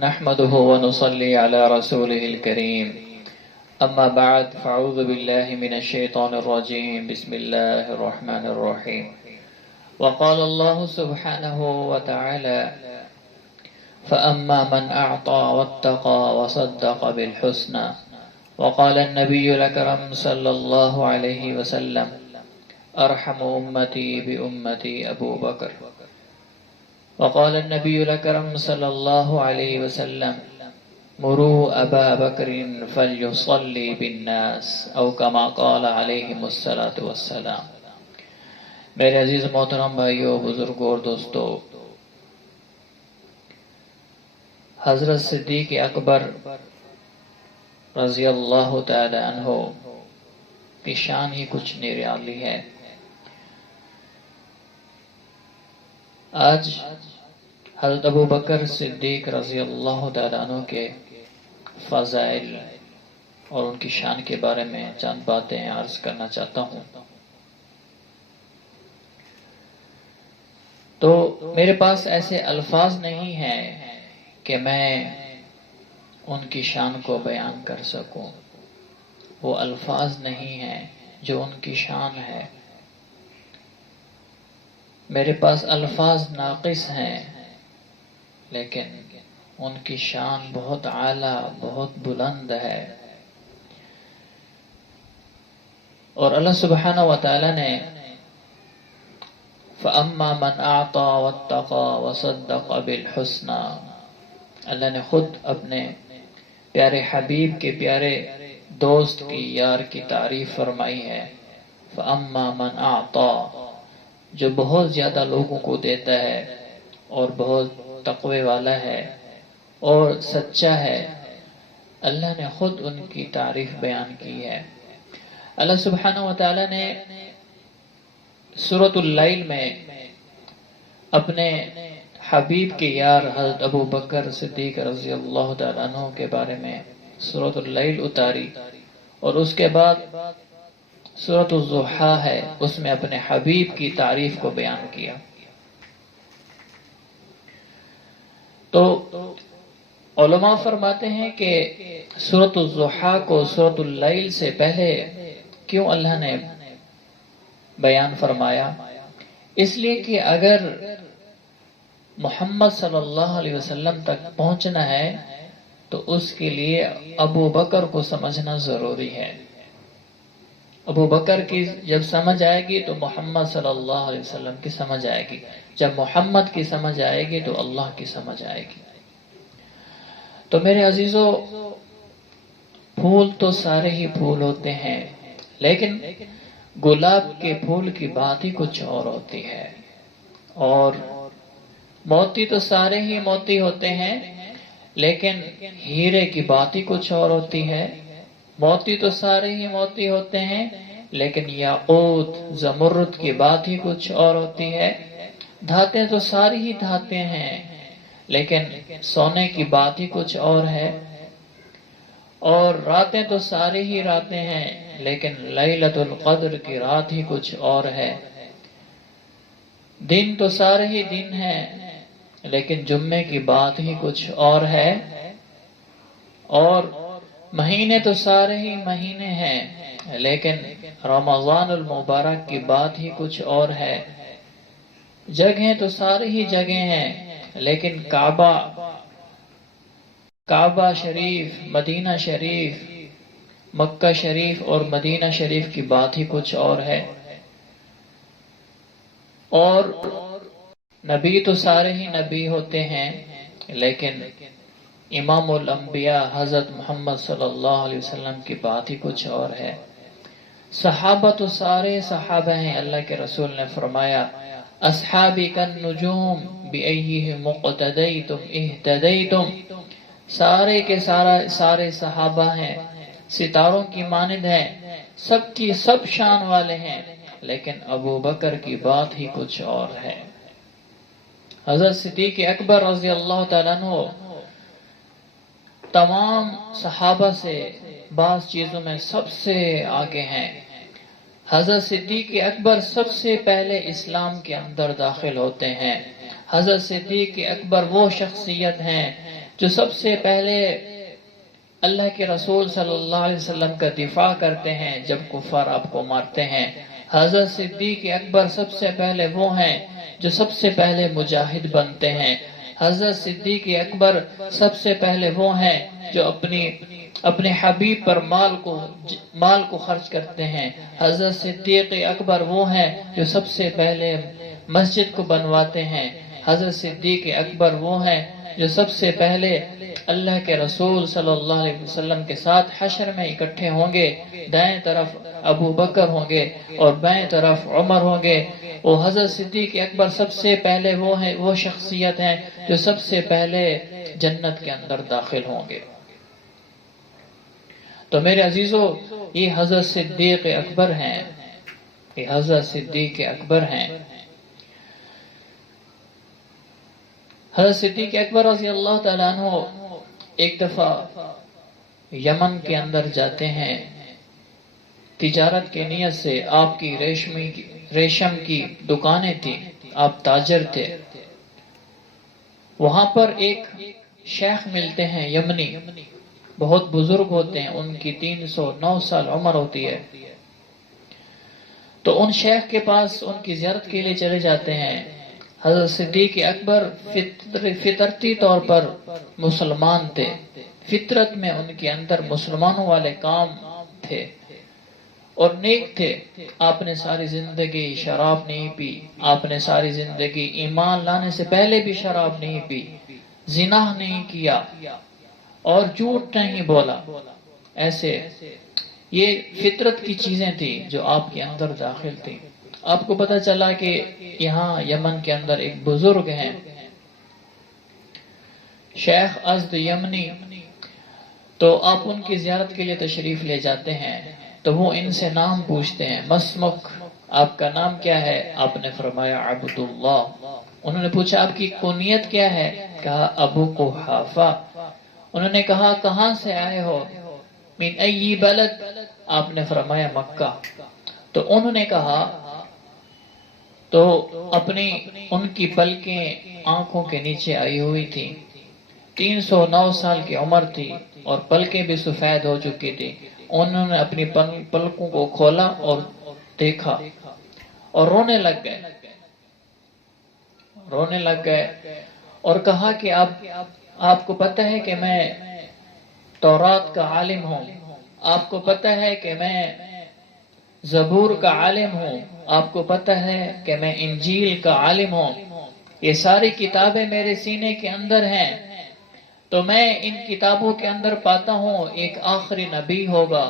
نحمده ونصلي على رسوله الكريم أما بعد فأعوذ بالله من الشيطان الرجيم بسم الله الرحمن الرحيم وقال الله سبحانه وتعالى فأما من أعطى واتقى وصدق بالحسنى وقال النبي الأكرم صلى الله عليه وسلم أرحم أمتي بأمتي أبو بكر وقال النبي الأكرم صلى الله عليه وسلم مروا أبا بكر فليصلي بالناس أو كما قال عليهم الصلاة والسلام۔ میرے عزیز محترم بھائیوں، بزرگوں اور دوستوں، حضرت صدیق اکبر رضی اللہ تعالی عنہ کی شان ہی کچھ نرالی ہے۔ آج حضرت ابو بکر صدیق رضی اللہ تعالی عنہ کے فضائل اور ان کی شان کے بارے میں چند باتیں عرض کرنا چاہتا ہوں۔ تو میرے پاس ایسے الفاظ نہیں ہیں کہ میں ان کی شان کو بیان کر سکوں، وہ الفاظ نہیں ہیں جو ان کی شان ہے۔ میرے پاس الفاظ ناقص ہیں، لیکن ان کی شان بہت اعلیٰ، بہت بلند ہے۔ اور اللہ سبحانہ وتعالی نے فَأَمَّا مَنْ أَعْطَى وَاتَّقَى وَصَدَّقَ بِالْحُسْنَى، اللہ نے خود اپنے پیارے حبیب کے پیارے دوست کی، یار کی تعریف فرمائی ہے۔ فَأَمَّا مَنْ أَعْطَى، جو بہت زیادہ لوگوں کو دیتا ہے اور بہت تقوی والا ہے اور سچا ہے، اللہ نے خود ان کی تعریف بیان کی ہے۔ اللہ سبحانہ وتعالی نے سورۃ اللیل میں اپنے حبیب کے یار حضرت ابو بکر صدیق رضی اللہ تعالیٰ عنہ کے بارے میں سورۃ اللیل اتاری، اور اس کے بعد سورۃ الضحیٰ ہے، اس میں اپنے حبیب کی تعریف کو بیان کیا۔ تو علماء فرماتے ہیں کہ سورۃ الضحیٰ کو سورۃ اللیل سے پہلے کیوں اللہ نے بیان فرمایا؟ اس لیے کہ اگر محمد صلی اللہ علیہ وسلم تک پہنچنا ہے تو اس کے لیے ابو بکر کو سمجھنا ضروری ہے۔ ابو بکر کی جب سمجھ آئے گی تو محمد صلی اللہ علیہ وسلم کی سمجھ آئے گی، جب محمد کی سمجھ آئے گی تو اللہ کی سمجھ آئے گی۔ تو میرے عزیزو، پھول تو سارے ہی پھول ہوتے ہیں، لیکن گلاب کے پھول کی بات ہی کچھ اور ہوتی ہے، اور موتی تو سارے ہی موتی ہوتے ہیں، لیکن ہیرے کی بات ہی کچھ اور ہوتی ہے۔ موتی تو سارے ہی موتی ہوتے ہیں، لیکن یاقوت زمرد کی بات ہی کچھ اور ہوتی ہے۔ دھاتیں تو ساری ہی دھاتیں ہیں، لیکن سونے کی بات ہی کچھ اور ہے۔ اور راتیں تو ساری ہی راتیں ہیں، لیکن لیلۃ القدر کی رات ہی کچھ اور ہے۔ دن تو سارے ہی دن ہیں، لیکن جمعے کی بات ہی کچھ اور ہے۔ اور مہینے تو سارے ہی مہینے ہیں، لیکن رمضان المبارک کی بات ہی کچھ اور ہے۔ جگہیں تو سارے ہی جگہیں ہیں، لیکن کعبہ شریف، مدینہ شریف، مکہ شریف اور مدینہ شریف کی بات ہی کچھ اور ہے۔ اور نبی تو سارے ہی نبی ہوتے ہیں، لیکن امام الانبیاء حضرت محمد صلی اللہ علیہ وسلم کی بات ہی کچھ اور ہے۔ صحابہ تو سارے صحابہ ہیں، اللہ کے رسول نے فرمایا اصحابی کالنجوم بأیہم اقتدیتم اہتدیتم، سارے کے سارے صحابہ ہیں، ستاروں کی مانند ہیں، سب کی سب شان والے ہیں، لیکن ابو بکر کی بات ہی کچھ اور ہے۔ حضرت صدیق اکبر رضی اللہ تعالیٰ عنہ تمام صحابہ سے بعض چیزوں میں سب سے آگے ہیں۔ حضرت صدیق اکبر سب سے پہلے اسلام کے اندر داخل ہوتے ہیں۔ حضرت صدیق اکبر وہ شخصیت ہیں جو سب سے پہلے اللہ کے رسول صلی اللہ علیہ وسلم کا دفاع کرتے ہیں جب کفار آپ کو مارتے ہیں. حضرت صدیق اکبر سب سے پہلے وہ ہیں جو سب سے پہلے مجاہد بنتے ہیں. حضرت صدیق اکبر سب سے پہلے وہ ہیں جو اپنے حبیب پر مال کو خرچ کرتے ہیں. حضرت صدیق اکبر وہ ہیں جو سب سے پہلے مسجد کو بنواتے ہیں. حضرت صدیق اکبر وہ ہیں جو سب سے پہلے اللہ کے رسول صلی اللہ علیہ وسلم کے ساتھ حشر میں اکٹھے ہوں گے. دائیں طرف ابو بکر ہوں گے اور بائیں طرف عمر ہوں گے. وہ حضرت صدیق اکبر سب سے پہلے وہ شخصیت ہیں جو سب سے پہلے جنت کے اندر داخل ہوں گے. تو میرے عزیزو، یہ حضرت صدیق اکبر ہیں، یہ حضرت صدیق اکبر ہیں. حضرت صدیق اکبر رضی اللہ تعالیٰ عنہ ایک دفعہ یمن کے اندر جاتے ہیں تجارت کے نیت سے. آپ کی ریشم کی دکانیں تھیں، آپ تاجر تھے. وہاں پر ایک شیخ ملتے ہیں یمنی، بہت بزرگ ہوتے ہیں، ان کی 309 سال عمر ہوتی ہے. تو ان شیخ کے پاس ان کی زیارت کے لیے چلے جاتے ہیں. حضرت صدیق اکبر فطرتی طور پر مسلمان تھے، فطرت میں ان کے اندر مسلمانوں والے کام تھے اور نیک تھے. آپ نے ساری زندگی شراب نہیں پی، آپ نے ساری زندگی ایمان لانے سے پہلے بھی شراب نہیں پی، زنا نہیں کیا اور جھوٹ نہیں بولا. ایسے یہ فطرت کی چیزیں تھی جو آپ کے اندر داخل تھی. آپ کو پتہ چلا کہ یہاں یمن کے اندر ایک بزرگ ہیں شیخ ازد یمنی، تو آپ ان کی زیارت کے لیے تشریف لے جاتے ہیں. تو وہ ان سے نام پوچھتے ہیں، مسمک، آپ کا نام کیا ہے؟ آپ نے فرمایا عبداللہ. انہوں نے پوچھا آپ کی کنیت کیا ہے؟ کہا ابو قحافہ. انہوں نے کہا کہاں سے آئے ہو؟ من ای بلد؟ آپ نے فرمایا مکہ. تو انہوں نے کہا، تو ان کی پلکیں آنکھوں کے نیچے آئی ہوئی تھی، 309 سال کی عمر تھی اور پلکیں بھی سفید ہو چکی تھی. انہوں نے اپنی پلکوں کو کھولا اور دیکھا اور رونے لگ گئے اور کہا کہ آپ کو پتہ ہے کہ میں تورات کا عالم ہوں، آپ کو پتہ ہے کہ میں زبور کا عالم ہوں، آپ کو پتہ ہے کہ میں انجیل کا عالم ہوں. یہ ساری کتابیں میرے سینے کے اندر ہیں. تو میں ان کتابوں کے اندر پاتا ہوں ایک آخری نبی ہوگا،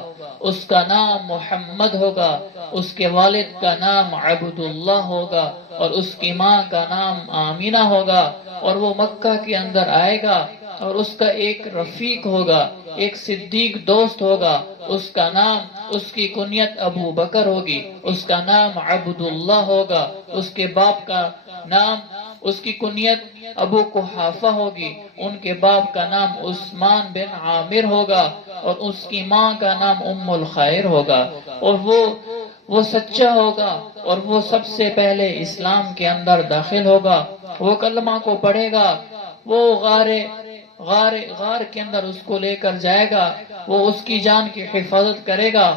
اس کا نام محمد ہوگا، اس کے والد کا نام عبداللہ ہوگا اور اس کی ماں کا نام آمینہ ہوگا، اور وہ مکہ کے اندر آئے گا اور اس کا ایک رفیق ہوگا، ایک صدیق دوست ہوگا، اس کا نام، اس کی کنیت ابو بکر ہوگی، اس کا نام عبداللہ ہوگا، اس کے باپ کا نام، اس کی کنیت ابو قحافہ ہوگی، ان کے باپ کا نام عثمان بن عامر ہوگا اور اس کی ماں کا نام ام الخیر ہوگا، اور وہ سچا ہوگا اور وہ سب سے پہلے اسلام کے اندر داخل ہوگا، وہ کلمہ کو پڑھے گا، وہ غار کے اندر اس کو لے کر جائے گا، وہ اس کی جان کی حفاظت کرے گا،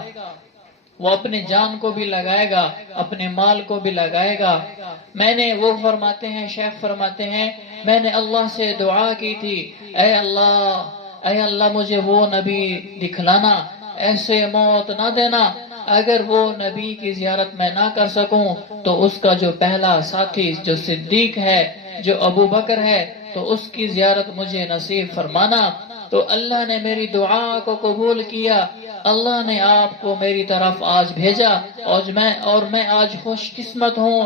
وہ اپنے جان کو بھی لگائے گا، اپنے مال کو بھی لگائے گا. وہ فرماتے ہیں، شیخ فرماتے ہیں، میں نے اللہ سے دعا کی تھی، اے اللہ مجھے وہ نبی دکھلانا، ایسے موت نہ دینا، اگر وہ نبی کی زیارت میں نہ کر سکوں تو اس کا جو پہلا ساتھی جو صدیق ہے، جو ابو بکر ہے، تو اس کی زیارت مجھے نصیب فرمانا. تو اللہ نے میری دعا کو قبول کیا، اللہ نے آپ کو میری طرف آج بھیجا اور میں آج خوش قسمت ہوں،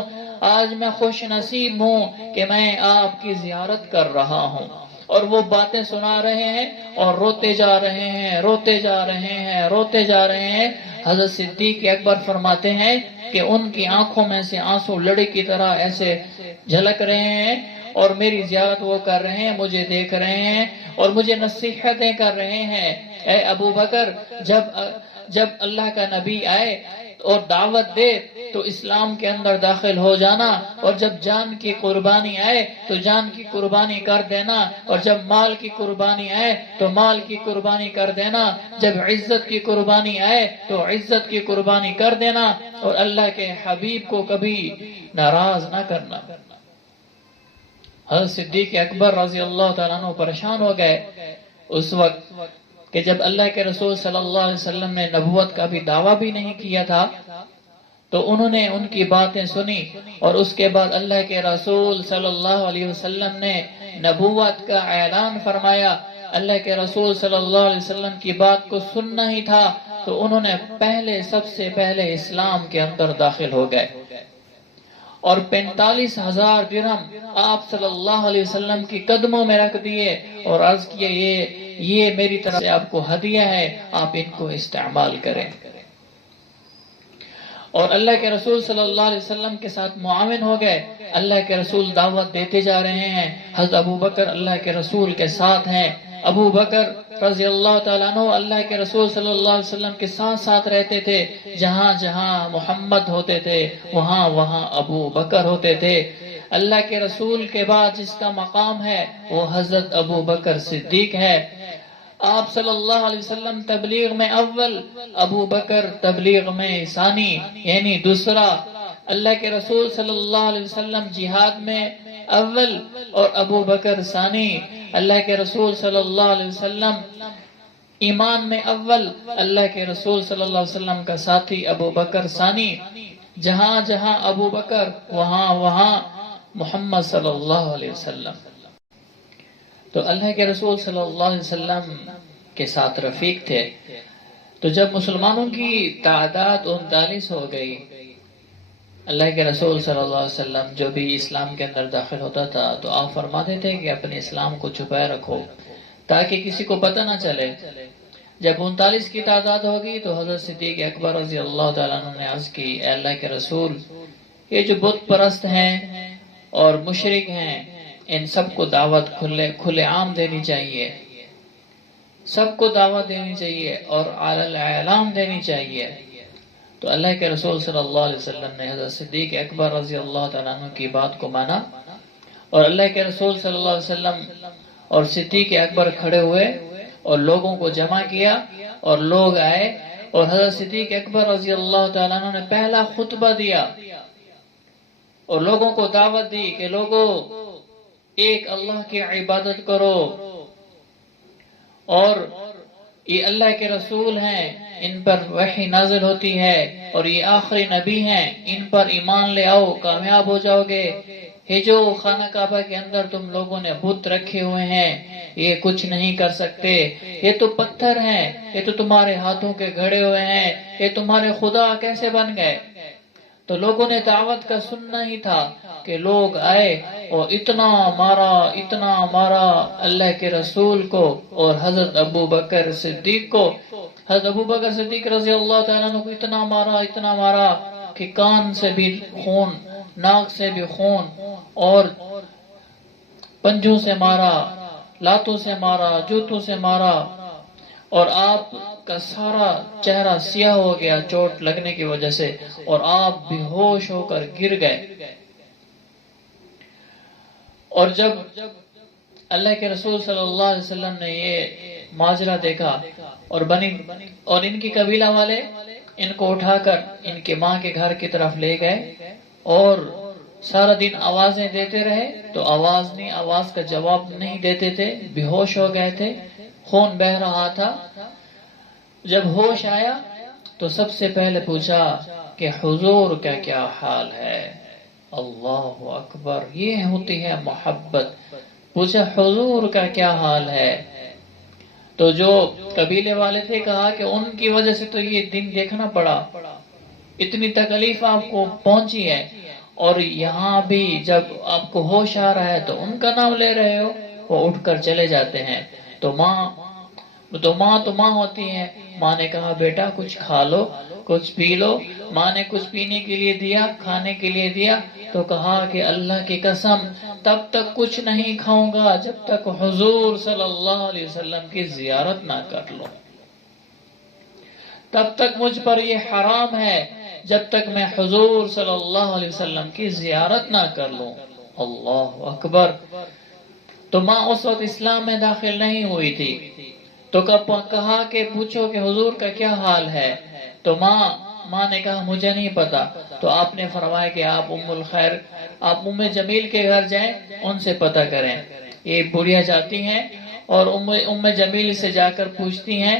آج میں خوش نصیب ہوں کہ میں آپ کی زیارت کر رہا ہوں. اور وہ باتیں سنا رہے ہیں اور روتے جا رہے ہیں. حضرت صدیق اکبر فرماتے ہیں کہ ان کی آنکھوں میں سے آنسو لڑی کی طرح ایسے جھلک رہے ہیں اور میری زیارت وہ کر رہے ہیں، مجھے دیکھ رہے ہیں اور مجھے نصیحتیں کر رہے ہیں. اے ابو بکر، جب اللہ کا نبی آئے اور دعوت دے تو اسلام کے اندر داخل ہو جانا، اور جب جان کی قربانی آئے تو جان کی قربانی کر دینا، اور جب مال کی قربانی آئے تو مال کی قربانی کر دینا، جب عزت کی قربانی آئے تو عزت کی قربانی کر دینا، اور اللہ کے حبیب کو کبھی ناراض نہ کرنا۔ حضرت صدیق اکبر رضی اللہ تعالیٰ عنہ پریشان ہو گئے اس وقت کہ جب اللہ کے رسول صلی اللہ علیہ وسلم نے نبوت کا بھی دعویٰ بھی نہیں کیا تھا، تو انہوں نے ان کی باتیں سنی، اور اس کے بعد اللہ کے رسول صلی اللہ علیہ وسلم نے نبوت کا اعلان فرمایا۔ اللہ کے رسول صلی اللہ علیہ وسلم کی بات کو سننا ہی تھا، تو انہوں نے سب سے پہلے اسلام کے اندر داخل ہو گئے، اور 45,000 درہم آپ صلی اللہ علیہ وسلم کی قدموں میں رکھ دیے، اور عرض کیے یہ میری طرف سے آپ کو ہدیہ ہے، آپ ان کو استعمال کریں۔ اور اللہ کے رسول صلی اللہ علیہ وسلم کے ساتھ معاون ہو گئے۔ اللہ کے رسول دعوت دیتے جا رہے ہیں، حضرت ابو بکر اللہ کے رسول کے ساتھ ہیں۔ ابو بکر رضی اللہ تعالیٰ عنہ اللہ کے رسول صلی اللہ علیہ وسلم کے ساتھ رہتے تھے، جہاں جہاں محمد ہوتے تھے وہاں وہاں ابو بکر ہوتے تھے۔ اللہ کے رسول کے بعد جس کا مقام ہے وہ حضرت ابو بکر صدیق ہے۔ آپ صلی اللہ علیہ وسلم تبلیغ میں اول، ابو بکر تبلیغ میں ثانی یعنی دوسرا۔ اللہ کے رسول صلی اللہ علیہ وسلم جہاد میں اول اور ابو بکر ثانی۔ اللہ کے رسول صلی اللہ علیہ وسلم ایمان میں اول، اللہ کے رسول صلی اللہ علیہ وسلم کا ساتھی ابو بکر ثانی۔ جہاں جہاں ابو بکر وہاں وہاں محمد صلی اللہ علیہ وسلم۔ تو اللہ کے رسول صلی اللہ علیہ وسلم کے ساتھ رفیق تھے۔ تو جب مسلمانوں کی تعداد 39 ہو گئی، اللہ کے رسول صلی اللہ علیہ وسلم جو بھی اسلام کے اندر داخل ہوتا تھا تو آپ فرماتے تھے کہ اپنے اسلام کو چھپائے رکھو تاکہ کسی کو پتہ نہ چلے۔ جب 39 کی تعداد ہوگی تو حضرت صدیق اکبر رضی اللہ تعالیٰ عنہ نے عرض کی، اے اللہ کے رسول، یہ جو بت پرست ہیں اور مشرک ہیں، ان سب کو دعوت کھلے عام دینی چاہیے، سب کو دعوت دینی چاہیے اور علی الاعلام دینی چاہیے۔ تو اللہ کے رسول صلی اللہ علیہ وسلم نے حضرت صدیق اکبر رضی اللہ تعالیٰ عنہ کی بات کو مانا، اور اللہ کے رسول صلی اللہ علیہ وسلم اور صدیق اکبر کھڑے ہوئے اور لوگوں کو جمع کیا، اور لوگ آئے، اور حضرت صدیق اکبر رضی اللہ تعالیٰ عنہ نے پہلا خطبہ دیا اور لوگوں کو دعوت دی کہ لوگوں ایک اللہ کی عبادت کرو، اور یہ اللہ کے رسول ہیں، ان پر وحی نازل ہوتی ہے، اور یہ آخری نبی ہیں، ان پر ایمان لے آؤ، کامیاب ہو جاؤ گے۔ یہ جو خانہ کعبہ کے اندر تم لوگوں نے بت رکھے ہوئے ہیں، یہ کچھ نہیں کر سکتے، یہ تو پتھر ہیں، یہ تو تمہارے ہاتھوں کے گھڑے ہوئے ہیں، یہ تمہارے خدا کیسے بن گئے؟ تو لوگوں نے دعوت کا سننا ہی تھا کہ لوگ آئے اور اتنا مارا اللہ کے رسول کو اور حضرت ابو بکر صدیق کو۔ حضرت ابو بکر صدیق رضی اللہ تعالیٰ عنہ کو اتنا مارا کہ کان سے بھی خون، ناک سے بھی خون، اور پنجوں سے مارا، لاتوں سے مارا، جوتوں سے مارا، اور آپ کا سارا چہرہ سیاہ ہو گیا چوٹ لگنے کی وجہ سے، اور آپ بے ہوش ہو کر گر گئے۔ اور جب اللہ کے رسول صلی اللہ علیہ وسلم نے یہ ماجرا دیکھا اور ان کی قبیلہ والے ان کو اٹھا کر ان کے ماں کے گھر کی طرف لے گئے، اور سارا دن آوازیں دیتے رہے تو آواز کا جواب نہیں دیتے تھے، بے ہوش ہو گئے تھے، خون بہ رہا تھا۔ جب ہوش آیا تو سب سے پہلے پوچھا کہ حضور کا کیا حال ہے؟ اللہ اکبر، یہ ہوتی ہے محبت۔ پوچھا حضور کا کیا حال ہے؟ تو جو قبیلے والے تھے کہا کہ ان کی وجہ سے تو یہ دن دیکھنا پڑا، اتنی تکلیف آپ کو پہنچی ہے، اور یہاں بھی جب آپ کو ہوش آ رہا ہے تو ان کا نام لے رہے ہو۔ وہ اٹھ کر چلے جاتے ہیں۔ تو ماں ہوتی ہے، ماں نے کہا بیٹا کچھ کھا لو، کچھ پی لو۔ ماں نے کچھ پینے کے لیے دیا، کھانے کے لیے دیا، تو کہا کہ اللہ کی قسم تب تک کچھ نہیں کھاؤں گا جب تک حضور صلی اللہ علیہ وسلم کی زیارت نہ کر لو، تب تک مجھ پر یہ حرام ہے۔ جب تک میں حضور صلی اللہ علیہ وسلم کی زیارت نہ کر لوں۔ اللہ اکبر۔ تو ماں اس وقت اسلام میں داخل نہیں ہوئی تھی، تو کہا کہ پوچھو کہ حضور کا کیا حال ہے، تو ماں نے کہا مجھے نہیں پتا۔ تو آپ نے فرمایا کہ آپ آپ ام جمیل کے گھر جائیں، ان سے پتہ کریں۔ یہ بڑھیا جاتی ہیں اور ام جمیل سے جا کر پوچھتی ہیں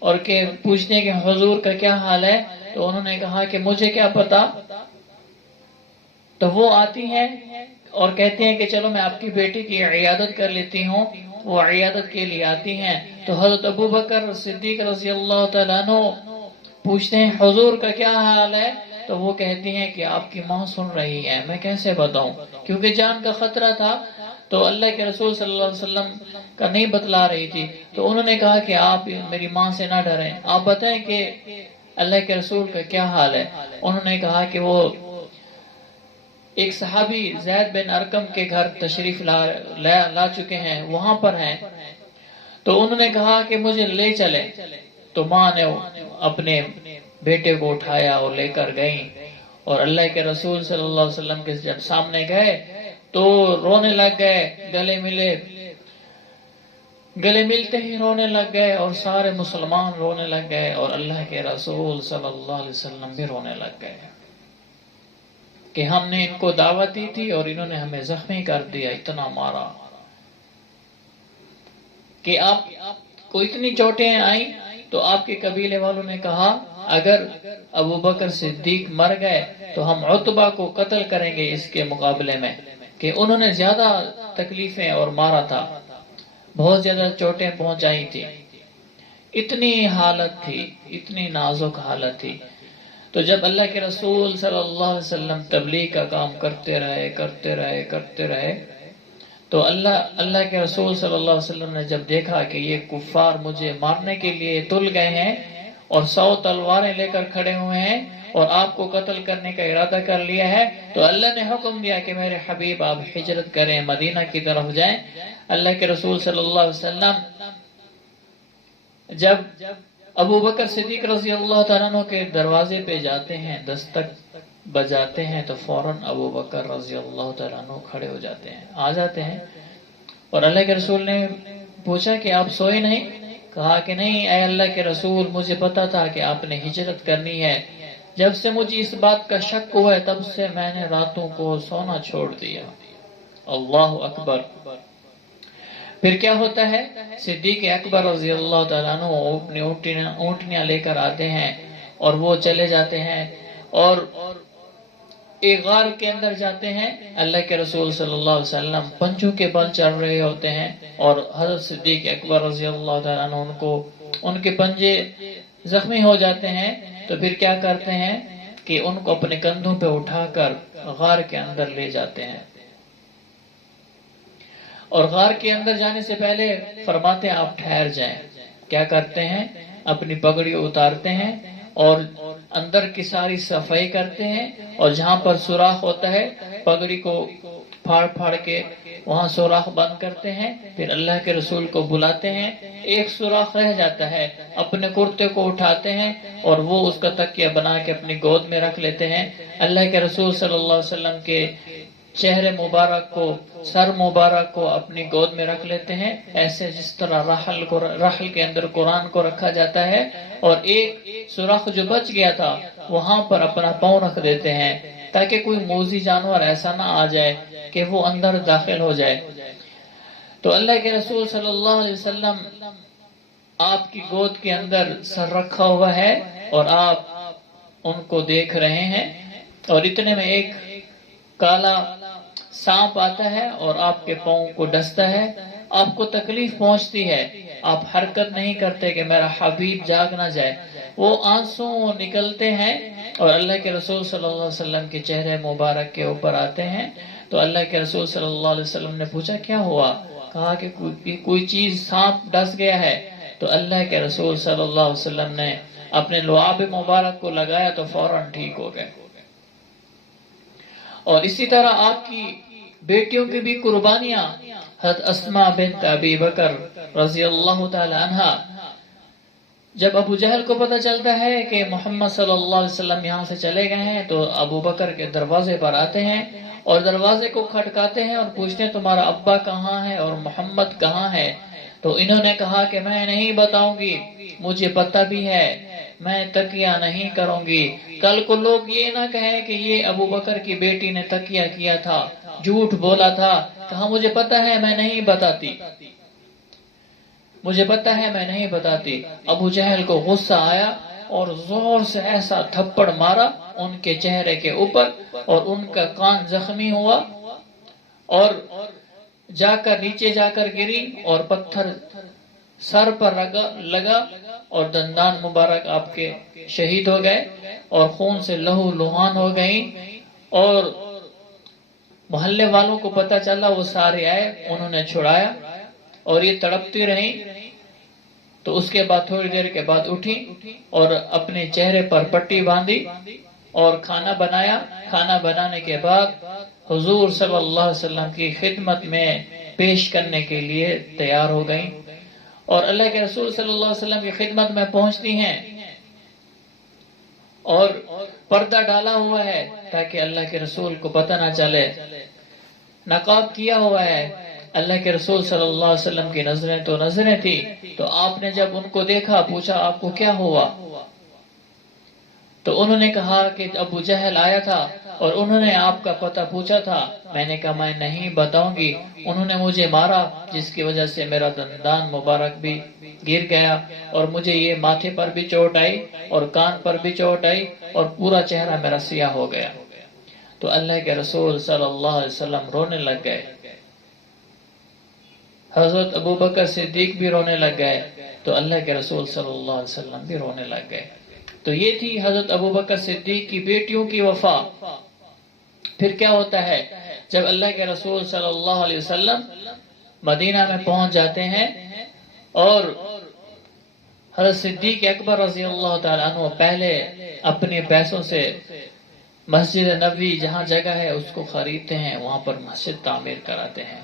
اور پوچھتے ہیں کہ حضور کا کیا حال ہے، تو انہوں نے کہا کہ مجھے کیا پتا۔ تو وہ آتی ہیں اور کہتے ہیں کہ چلو میں آپ کی بیٹی کی عیادت کر لیتی ہوں۔ وہ عیادت کے لیے آتی ہیں تو حضرت ابو بکر صدیق رضی اللہ تعالیٰ عنہ پوچھتے ہیں حضور کا کیا حال ہے، تو وہ کہتی ہیں کہ آپ کی ماں سن رہی ہے، میں کیسے بتاؤں، کیونکہ جان کا خطرہ تھا تو اللہ کے رسول صلی اللہ علیہ وسلم کا نہیں بتلا رہی تھی۔ تو انہوں نے کہا کہ آپ میری ماں سے نہ ڈریں، آپ بتائیں کہ اللہ کے رسول کا کیا حال ہے۔ انہوں نے کہا کہ وہ ایک صحابی زید بن ارقم کے گھر تشریف لا چکے ہیں، وہاں پر ہیں، تو انہوں نے کہا کہ مجھے لے چلے۔ تو ماں نے اپنے بیٹے کو اٹھایا اور لے کر گئیں، اور اللہ کے رسول صلی اللہ علیہ وسلم کے جب سامنے گئے تو رونے لگ گئے، گلے ملتے ہی رونے لگ گئے، اور سارے مسلمان رونے لگ گئے، اور اللہ کے رسول صلی اللہ علیہ وسلم بھی رونے لگ گئے کہ ہم نے ان کو دعوت دی تھی اور انہوں نے ہمیں زخمی کر دیا، اتنا مارا کہ آپ کو اتنی چوٹیں آئیں۔ تو آپ کے قبیلے والوں نے کہا اگر ابو بکر صدیق مر گئے تو ہم عتبہ کو قتل کریں گے اس کے مقابلے میں، کہ انہوں نے زیادہ تکلیفیں اور مارا تھا، بہت زیادہ چوٹیں پہنچائی تھی، اتنی حالت تھی، اتنی نازک حالت تھی۔ تو جب اللہ کے رسول صلی اللہ علیہ وسلم تبلیغ کا کام کرتے رہے تو اللہ کے رسول صلی اللہ علیہ وسلم نے جب دیکھا کہ یہ کفار مجھے مارنے کے لیے تل گئے ہیں اور 100 تلواریں لے کر کھڑے ہوئے ہیں اور آپ کو قتل کرنے کا ارادہ کر لیا ہے، تو اللہ نے حکم دیا کہ میرے حبیب آپ ہجرت کریں، مدینہ کی طرف جائیں۔ اللہ کے رسول صلی اللہ علیہ وسلم جب ابو بکر صدیق رضی اللہ تعالیٰ عنہ کے دروازے پہ جاتے ہیں، دستک بجاتے ہیں، تو فوراً ابو بکر رضی اللہ تعالیٰ عنہ کھڑے ہو جاتے ہیں، آ جاتے ہیں، اور اللہ کے رسول نے پوچھا کہ آپ سوئے نہیں؟ کہا کہ نہیں اے اللہ کے رسول، مجھے پتا تھا کہ آپ نے ہجرت کرنی ہے، جب سے مجھے اس بات کا شک ہوا ہے تب سے میں نے راتوں کو سونا چھوڑ دیا۔ اللہ اکبر۔ پھر کیا ہوتا ہے؟ صدیق اکبر رضی اللہ تعالیٰ عنہ اپنی اونٹنیاں لے کر آتے ہیں اور وہ چلے جاتے ہیں اور ایک غار کے اندر جاتے ہیں۔ اللہ کے رسول صلی اللہ علیہ وسلم پنجوں کے بل چڑھ رہے ہوتے ہیں اور حضرت صدیق اکبر رضی اللہ تعالیٰ عنہ ان کے پنجے زخمی ہو جاتے ہیں، تو پھر کیا کرتے ہیں کہ ان کو اپنے کندھوں پہ اٹھا کر غار کے اندر لے جاتے ہیں، اور غار کے اندر جانے سے پہلے فرماتے ہیں آپ ٹھہر جائیں۔ کیا کرتے ہیں؟ اپنی پگڑی اتارتے ہیں اور اندر کی ساری صفائی کرتے ہیں، اور جہاں پر سوراخ ہوتا ہے پگڑی کو پھاڑ کے وہاں سوراخ بند کرتے ہیں، پھر اللہ کے رسول کو بلاتے ہیں، ایک سوراخ رہ جاتا ہے، اپنے کرتے کو اٹھاتے ہیں اور وہ اس کا تکیہ بنا کے اپنی گود میں رکھ لیتے ہیں۔ اللہ کے رسول صلی اللہ علیہ وسلم کے چہرے مبارک کو، سر مبارک کو اپنی گود میں رکھ لیتے ہیں، ایسے جس طرح رحل کے اندر قرآن کو رکھا جاتا ہے، اور ایک سوراخ جو بچ گیا تھا وہاں پر اپنا پاؤں رکھ دیتے ہیں تاکہ کوئی موذی جانور ایسا نہ آ جائے کہ وہ اندر داخل ہو جائے۔ تو اللہ کے رسول صلی اللہ علیہ وسلم آپ کی گود کے اندر سر رکھا ہوا ہے اور آپ ان کو دیکھ رہے ہیں، اور اتنے میں ایک کالا سانپ آتا ہے اور آپ کے پاؤں کو ڈستا ہے، آپ کو تکلیف پہنچتی ہے، آپ حرکت نہیں کرتے کہ میرا حبیب جاگ نہ جائے، وہ آنسو نکلتے ہیں اور اللہ کے رسول صلی اللہ علیہ وسلم کے چہرے مبارک کے اوپر آتے ہیں۔ تو اللہ کے رسول صلی اللہ علیہ وسلم نے پوچھا کیا ہوا؟ کہا کہ کوئی چیز سانپ ڈس گیا ہے۔ تو اللہ کے رسول صلی اللہ علیہ وسلم نے اپنے لعاب مبارک کو لگایا تو فوراً ٹھیک ہو گئے۔ اور اسی طرح آپ کی بیٹیوں کی بھی قربانیاں، حضرت اسماء بنت ابی بکر رضی اللہ تعالی عنہا جب ابو جہل کو پتہ چلتا ہے کہ محمد صلی اللہ علیہ وسلم یہاں سے چلے گئے ہیں تو ابو بکر کے دروازے پر آتے ہیں اور دروازے کو کھٹکاتے ہیں اور پوچھتے ہیں تمہارا ابا کہاں ہے اور محمد کہاں ہے؟ تو انہوں نے کہا کہ میں نہیں بتاؤں گی، مجھے پتہ بھی ہے، میں تقیہ نہیں کروں گی، کل کو لوگ یہ نہ کہیں کہ یہ ابو بکر کی بیٹی نے تقیہ کیا تھا، جھوٹ بولا تھا۔ کہا مجھے پتہ ہے میں نہیں بتاتی، مجھے پتہ ہے میں نہیں بتاتی۔ ابو جہل کو غصہ آیا اور زور سے ایسا تھپڑ مارا ان کے چہرے کے اوپر اور ان کا کان زخمی ہوا اور جا کر نیچے جا کر گری اور پتھر سر پر لگا اور دندان مبارک آپ کے شہید ہو گئے اور خون سے لہو لہان ہو گئی اور محلے والوں کو پتہ چلا، وہ سارے آئے، انہوں نے چھڑایا اور یہ تڑپتی رہی۔ تو اس کے بعد تھوڑی دیر کے بعد اٹھی اور اپنے چہرے پر پٹی باندھی اور کھانا بنایا۔ کھانا بنانے کے بعد حضور صلی اللہ علیہ وسلم کی خدمت میں پیش کرنے کے لیے تیار ہو گئیں اور اللہ کے رسول صلی اللہ علیہ وسلم کی خدمت میں پہنچتی ہیں اور پردہ ڈالا ہوا ہے تاکہ اللہ کے رسول کو پتہ نہ چلے، نقاب کیا ہوا ہے۔ اللہ کے رسول صلی اللہ علیہ وسلم کی نظریں تھی تو آپ نے جب ان کو دیکھا پوچھا آپ کو کیا ہوا؟ تو انہوں نے کہا کہ ابو جہل آیا تھا اور انہوں نے آپ کا پتہ پوچھا تھا۔ میں نے کہا میں نہیں بتاؤں گی، انہوں نے مجھے مارا جس کی وجہ سے میرا دندان مبارک بھی گر گیا اور مجھے یہ ماتھے پر بھی چوٹ آئی اور کان پر بھی چوٹ آئی اور پورا چہرہ میرا سیاہ ہو گیا۔ تو اللہ کے رسول صلی اللہ علیہ وسلم رونے لگ گئے، حضرت ابو بکر صدیق بھی رونے لگ گئے، تو اللہ کے رسول صلی اللہ علیہ وسلم بھی رونے لگ گئے۔ تو یہ تھی حضرت ابو بکر صدیق کی بیٹیوں کی وفا۔ پھر کیا ہوتا ہے جب اللہ کے رسول صلی اللہ علیہ وسلم مدینہ میں پہنچ جاتے ہیں اور حضرت صدیق اکبر رضی اللہ تعالیٰ عنہ پہلے اپنے پیسوں سے مسجد نبوی جہاں جگہ ہے اس کو خریدتے ہیں، وہاں پر مسجد تعمیر کراتے ہیں۔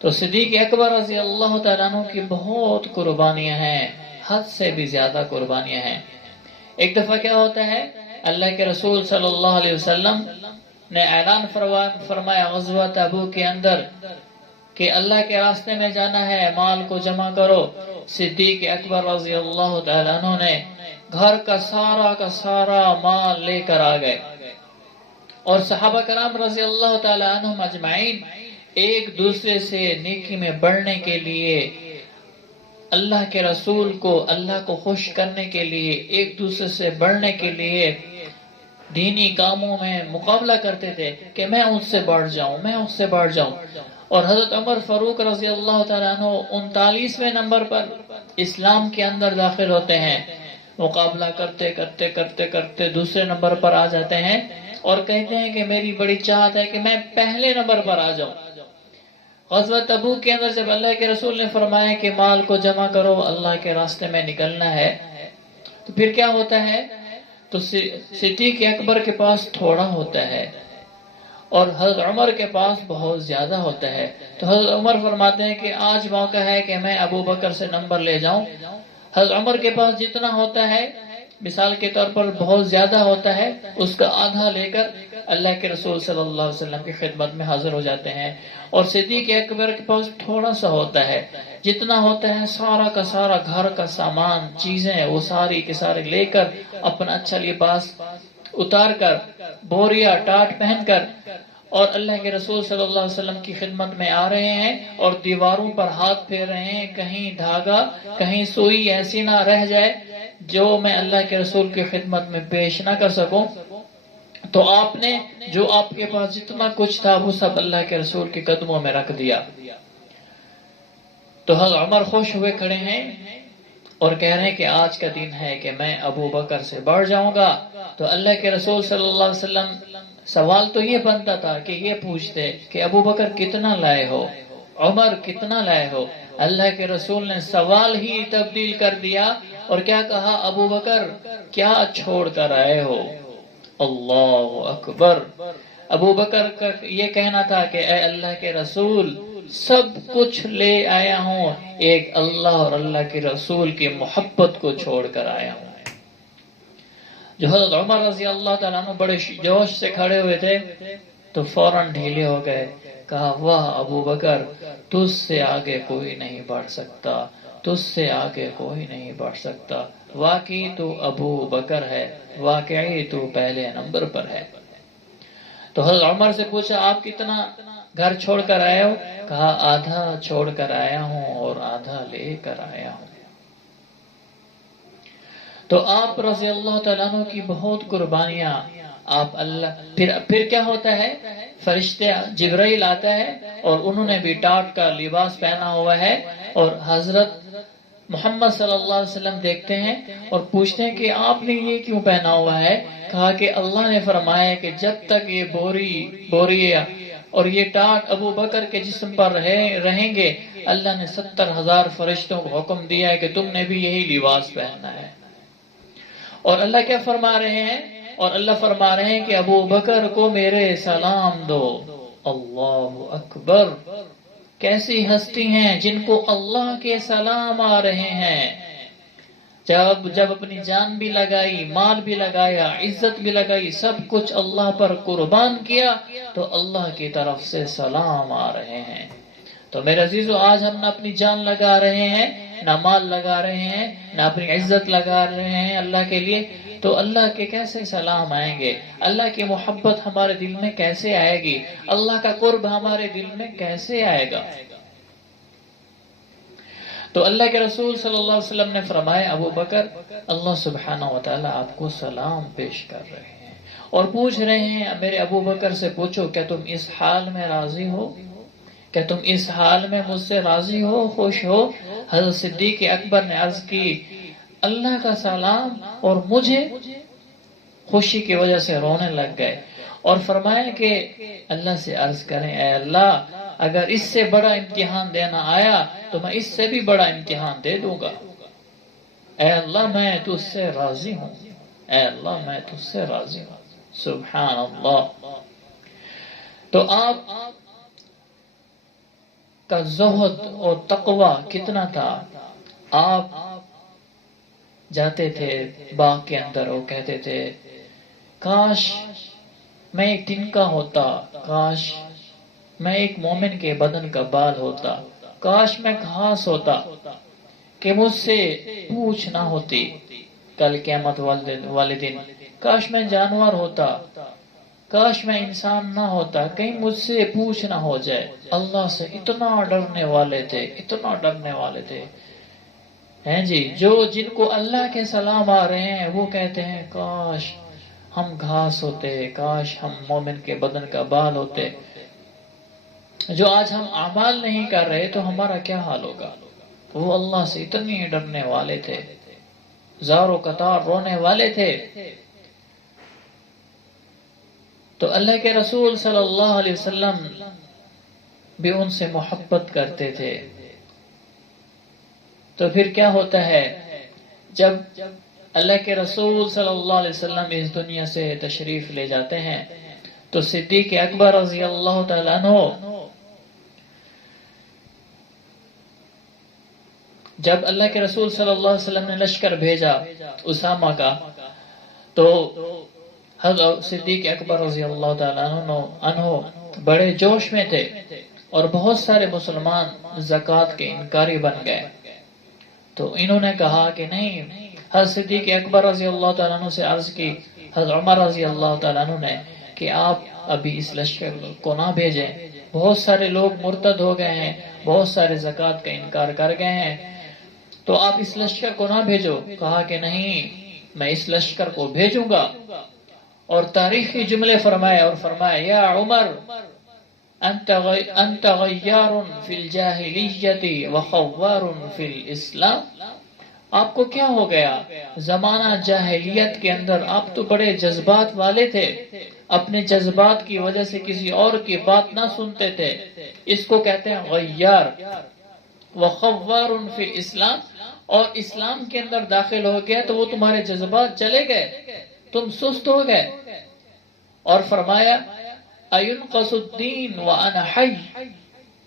تو صدیق اکبر رضی اللہ تعالیٰ عنہ کی بہت قربانیاں ہیں، حد سے بھی زیادہ قربانیاں ہیں۔ ایک دفعہ کیا ہوتا ہے، اللہ کے رسول صلی اللہ علیہ وسلم نے اعلان فرمایا غزوہ تبوک کے اندر کہ اللہ کے راستے میں جانا ہے، مال کو جمع کرو۔ صدیق اکبر رضی اللہ تعالیٰ عنہ نے گھر کا سارا مال لے کر آ گئے اور صحابہ کرام رضی اللہ تعالیٰ عنہم اجمعین ایک دوسرے سے نیکی میں بڑھنے کے لیے، اللہ کے رسول کو اللہ کو خوش کرنے کے لیے، ایک دوسرے سے بڑھنے کے لیے دینی کاموں میں مقابلہ کرتے تھے کہ میں اس سے بڑھ جاؤں، میں اس سے بڑھ جاؤں۔ اور حضرت عمر فاروق رضی اللہ تعالیٰ عنہ 39ویں نمبر پر اسلام کے اندر داخل ہوتے ہیں، مقابلہ کرتے کرتے کرتے کرتے دوسرے نمبر پر آ جاتے ہیں اور کہتے ہیں کہ میری بڑی چاہت ہے کہ میں پہلے نمبر پر آ جاؤں۔ غزوہ تبوک کے اندر جب اللہ کے رسول نے فرمایا کہ مال کو جمع کرو، اللہ کے راستے میں نکلنا ہے، تو پھر کیا ہوتا ہے، تو صدیق اکبر کے پاس تھوڑا ہوتا ہے اور حضرت عمر کے پاس بہت زیادہ ہوتا ہے۔ تو حضرت عمر فرماتے ہیں کہ آج موقع ہے کہ میں ابو بکر سے نمبر لے جاؤں۔ حضرت عمر کے پاس جتنا ہوتا ہے، مثال کے طور پر بہت زیادہ ہوتا ہے، اس کا آدھا لے کر اللہ کے رسول صلی اللہ علیہ وسلم کی خدمت میں حاضر ہو جاتے ہیں۔ اور صدیق اکبر کے پاس تھوڑا سا ہوتا ہے، جتنا ہوتا ہے سارا کا سارا گھر کا سامان، چیزیں، وہ ساری کے سارے لے کر اپنا اچھا لباس اتار کر، بوریا ٹاٹ پہن کر اور اللہ کے رسول صلی اللہ علیہ وسلم کی خدمت میں آ رہے ہیں اور دیواروں پر ہاتھ پھیر رہے ہیں، کہیں دھاگا، کہیں سوئی ایسی نہ رہ جائے جو میں اللہ کے رسول کی خدمت میں پیش نہ کر سکوں۔ تو آپ نے جو آپ کے پاس جتنا کچھ تھا وہ سب اللہ کے رسول کے قدموں میں رکھ دیا۔ تو حضرت عمر خوش ہوئے کھڑے ہیں اور کہہ رہے ہیں کہ آج کا دن ہے کہ میں ابو بکر سے بڑھ جاؤں گا۔ تو اللہ کے رسول صلی اللہ علیہ وسلم سوال تو یہ بنتا تھا کہ یہ پوچھتے کہ ابو بکر کتنا لائے ہو، عمر کتنا لائے ہو۔ اللہ کے رسول نے سوال ہی تبدیل کر دیا اور کیا کہا، ابو بکر کیا چھوڑ کر آئے ہو؟ اللہ اکبر۔ ابو بکر کا یہ کہنا تھا کہ اے اللہ کے رسول، سب کچھ لے آیا ہوں، ایک اللہ اور اللہ کے رسول کی محبت کو چھوڑ کر آیا ہوں۔ جو حضرت عمر رضی اللہ تعالیٰ عنہ بڑے جوش سے کھڑے ہوئے تھے تو فوراً ڈھیلے ہو گئے، کہا واہ ابو بکر، تجھ سے آگے کوئی نہیں بڑھ سکتا، تجھ سے آگے کوئی نہیں بڑھ سکتا، واقعی تو ابو بکر ہے، واقعی تو پہلے نمبر پر ہے۔ تو حضرت عمر سے پوچھا آپ کتنا گھر چھوڑ کر آئے ہو؟ کہا آدھا چھوڑ کر آیا ہوں اور آدھا لے کر آیا ہوں۔ تو آپ رضی اللہ تعالیٰ عنہ کی بہت قربانیاں، آپ اللہ پھر کیا ہوتا ہے، فرشتے جبرائیل آتا ہے اور انہوں نے بھی ٹاٹ کا لباس پہنا ہوا ہے، اور حضرت محمد صلی اللہ علیہ وسلم دیکھتے ہیں اور پوچھتے ہیں کہ آپ نے یہ کیوں پہنا ہوا ہے؟ کہا کہ اللہ نے فرمایا کہ جب تک یہ بوری اور یہ ٹاٹ ابو بکر کے جسم پر رہیں گے، اللہ نے 70,000 فرشتوں کو حکم دیا ہے کہ تم نے بھی یہی لباس پہننا ہے۔ اور اللہ کیا فرما رہے ہیں؟ اور اللہ فرما رہے ہیں کہ ابو بکر کو میرے سلام دو۔ اللہ اکبر، کیسی ہستی ہیں جن کو اللہ کے سلام آ رہے ہیں۔ جب اپنی جان بھی لگائی، مال بھی لگایا، عزت بھی لگائی، سب کچھ اللہ پر قربان کیا تو اللہ کی طرف سے سلام آ رہے ہیں۔ تو میرے عزیزو، آج ہم نہ اپنی جان لگا رہے ہیں، نہ مال لگا رہے ہیں، نہ اپنی عزت لگا رہے ہیں اللہ کے لیے، تو اللہ کے کیسے سلام آئیں گے؟ اللہ کی محبت ہمارے دل میں کیسے آئے گی؟ اللہ کا قرب ہمارے دل میں کیسے آئے گا؟ تو اللہ کے رسول صلی اللہ علیہ وسلم نے فرمایا ابو بکر، اللہ سبحانہ وتعالی آپ کو سلام پیش کر رہے ہیں اور پوچھ رہے ہیں، میرے ابو بکر سے پوچھو کیا تم اس حال میں راضی ہو؟ کیا تم اس حال میں مجھ سے راضی ہو، خوش ہو؟ حضرت صدیق اکبر نے عرض کی اللہ کا سلام، اور مجھے خوشی کی وجہ سے رونے لگ گئے اور فرمایا کہ اللہ سے عرض کریں اے اللہ، اگر اس سے بڑا امتحان دینا آیا تو میں اس سے بھی بڑا امتحان دے دوں گا۔ اے اللہ میں تجھ سے راضی ہوں، اے اللہ میں تجھ سے راضی ہوں۔ سبحان اللہ۔ تو آپ کا زہد اور تقوی کتنا تھا؟ آپ جاتے تھے باغ کے اندر اور کہتے تھے کاش میں ایک تنکا ہوتا، کاش میں ایک مومن کے بدن کا بال ہوتا، کاش میں گھاس ہوتا کہ مجھ سے پوچھ نہ ہوتی کل قیامت والے دن، کاش میں جانور ہوتا، کاش میں انسان نہ ہوتا، کہیں مجھ سے پوچھ نہ ہو جائے۔ اللہ سے اتنا ڈرنے والے تھے، اتنا ڈرنے والے تھے ہیں جی، جن کو اللہ کے سلام آ رہے ہیں وہ کہتے ہیں کاش ہم گھاس ہوتے، کاش ہم مومن کے بدن کا بال ہوتے۔ جو آج ہم اعمال نہیں کر رہے تو ہمارا کیا حال ہوگا؟ وہ اللہ سے اتنے ڈرنے والے تھے، زاروں قطار رونے والے تھے۔ تو اللہ کے رسول صلی اللہ علیہ وسلم بھی ان سے محبت کرتے تھے۔ تو پھر کیا ہوتا ہے جب اللہ کے رسول صلی اللہ علیہ وسلم اس دنیا سے تشریف لے جاتے ہیں تو صدیق اکبر رضی اللہ تعالیٰ عنہ جب اللہ کے رسول صلی اللہ علیہ وسلم نے لشکر بھیجا اسامہ کا، تو حضرت صدیق اکبر رضی اللہ تعالیٰ عنہ بڑے جوش میں تھے اور بہت سارے مسلمان زکوٰۃ کے انکاری بن گئے۔ تو انہوں نے کہا کہ نہیں، حضرت صدیق اکبر رضی اللہ تعالیٰ عنہ سے عرض کی حضرت عمر رضی اللہ تعالیٰ عنہ نے کہ آپ ابھی اس لشکر کو نہ بھیجیں، بہت سارے لوگ مرتد ہو گئے ہیں، بہت سارے زکوٰۃ کا انکار کر گئے ہیں، تو آپ اس لشکر کو نہ بھیجو۔ کہا کہ نہیں، میں اس لشکر کو بھیجوں گا، اور تاریخی جملے فرمائے اور فرمایا یا عمر انت غیار فی الجاہلیت وخوار فی الاسلام، آپ کو کیا ہو گیا؟ زمانہ جاہلیت کے اندر آپ تو بڑے جذبات والے تھے، اپنے جذبات کی وجہ سے کسی اور کی بات نہ سنتے تھے، اس کو کہتے ہیں غیار۔ وخوار فی الاسلام، اور اسلام کے اندر داخل ہو گیا تو وہ تمہارے جذبات چلے گئے، تم سست ہو گئے۔ اور فرمایا اَيُنْقَصُ الدِّينُ وَأَنَا حَيٌّ،